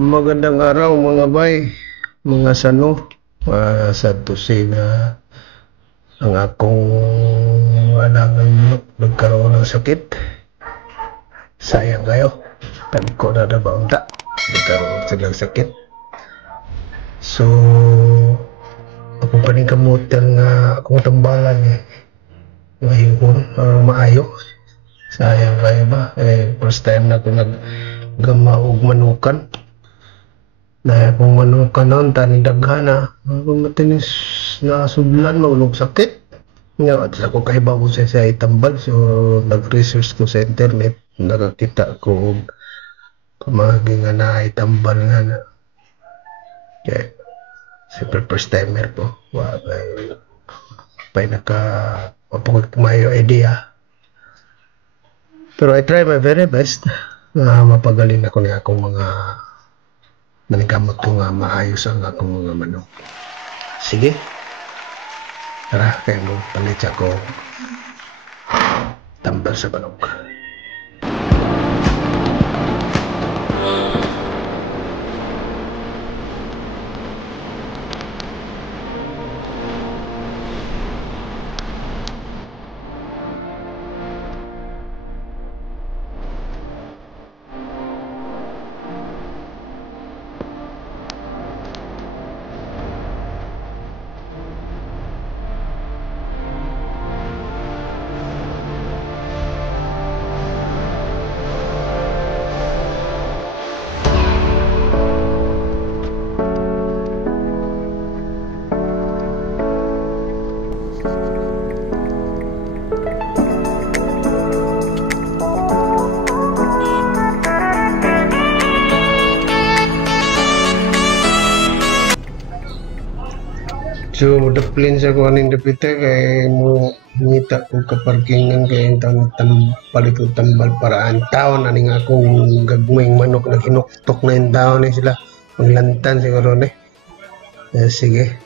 Magandang araw mga bay, mga sano. Sa tusina ang akong anak nagkaroon ng sakit. Sayang kayo, tabi ko na ba unta nagkaroon silang sakit. So ako pa rin kamutan nga akong tambalan ngayon maayo. Sayang kayo ba, first time na ako naggama og manukan. Dahil kung manukan noon, tani daghana kung matinis na sublan, maulog sakit nga. At ako kaiba ko sa itambal, so nag-research ko sa internet, nakakita ko pamagi nga na itambal nga na. Kaya super first timer po, pa'y mayo idea, pero I try my very best na mapagaling ako ng akong mga nanigamot ko nga maayos ang akong mga manok. Sige, tara, kaya mo palit ako tambal sa manok. So, daplin sa kuhaning dapita kay mo ngita ko kaparkingan kay ang palit ko tambal paraan taon na nga akong gagmayng manok na kinuktok na yung taon sila maglantan siguro sige.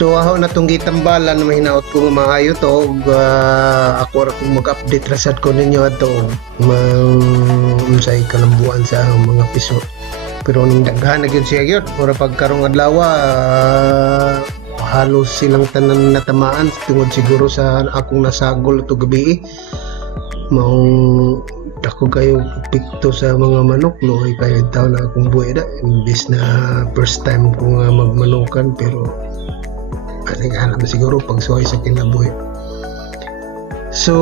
So ako natong gitambalan na mahinaot ko maayo to, ako ra kung mag-update rasad ko ninyo ato say kalambuan sa mga piso. Pero ning daghan na gyud siya gyud para pagkarong adlaw halos silang tanan natamaan tungod siguro sa akong nasagol to gabi. Maong dako kayo pikto sa mga manok, loy kayo taon na akong buhay da imbis na first time ko nga magmanukan, pero alam siguro pagsuhay sa kinabuhi. So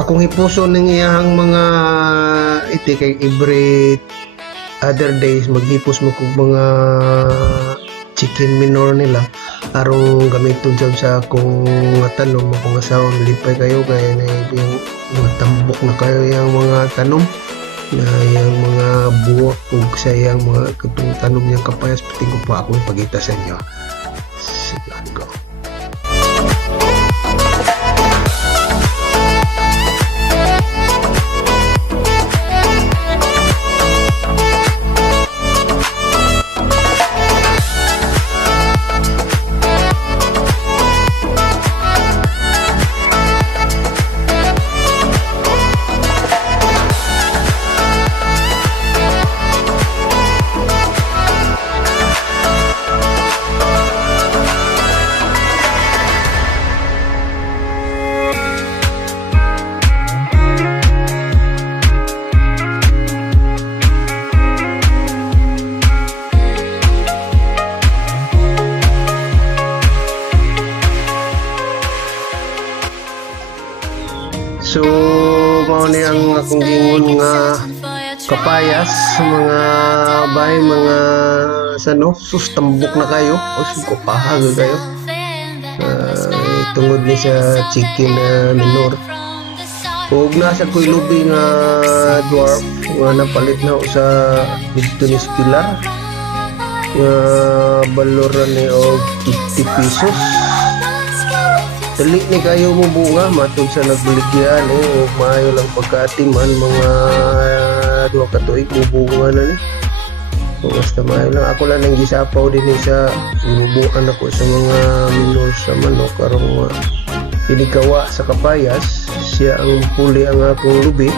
akong hipuso ng iyahang mga iti kay every other days maghipos mo kong mga chicken minor nila arong gamiton sa akong tanom. Akong asawa malipay kayo kaya na yung matambok na kayo yung mga tanom na yung mga buwak o sa yung mga katong tanom niyang kapayas, pating ko pa akong pagita sa inyo. Let's go. So mao ni ang akong gingon nga kapayas mga bay, mga sano sustambok na kayo o sukopahag kayo tungod ni sa chicken minor. Ug nasa ko'y lubi nga dwarf nga napalit na sa dito ni Pilar nga baloran ni og 50 pesos. dali ni kayo mo bunga matod sa nagbaligyan ug maayo lang pagkaatiman mga 2 ka tuig mo bunga na ni. So, basta maayo lang ako lang nang gisapaw din sa inubuan ako sa mga minor sa manok karong pinikawa sa kapayas siya ang puli ang akong lubi.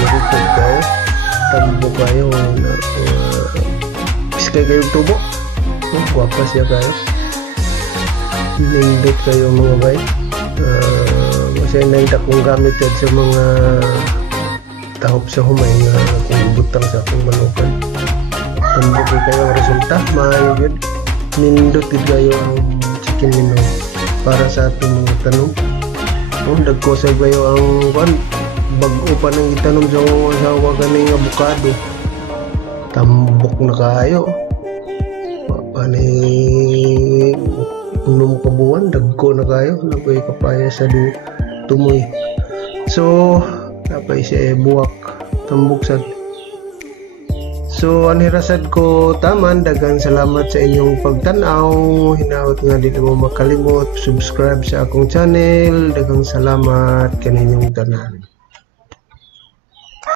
Dito kayo tambo kayo iskay kayo tubo. Guwapa siya kayo. Nindot kayo mga bay. Masaya na yung takong gamit yan sa mga tahop sa humay nga kung butang sa akong manukan. Tambok kayo ang resulta. Maayo yun. Nindot yun kayo ang chicken minnow para sa ating mga tanong. Dagkosay kayo ang bago pa nang itanong sa asawa kaning avocado. Tambok na kayo. Pani unom ka buwan dagko na kayo napoy kapaya sa tumoy. So napay siya buwak tambok sad. So anhirasad ko taman daghang salamat sa inyong pagtan-aw. Hinaot nga dili mo makalimot subscribe sa akong channel. Daghang salamat kaninyong tanan.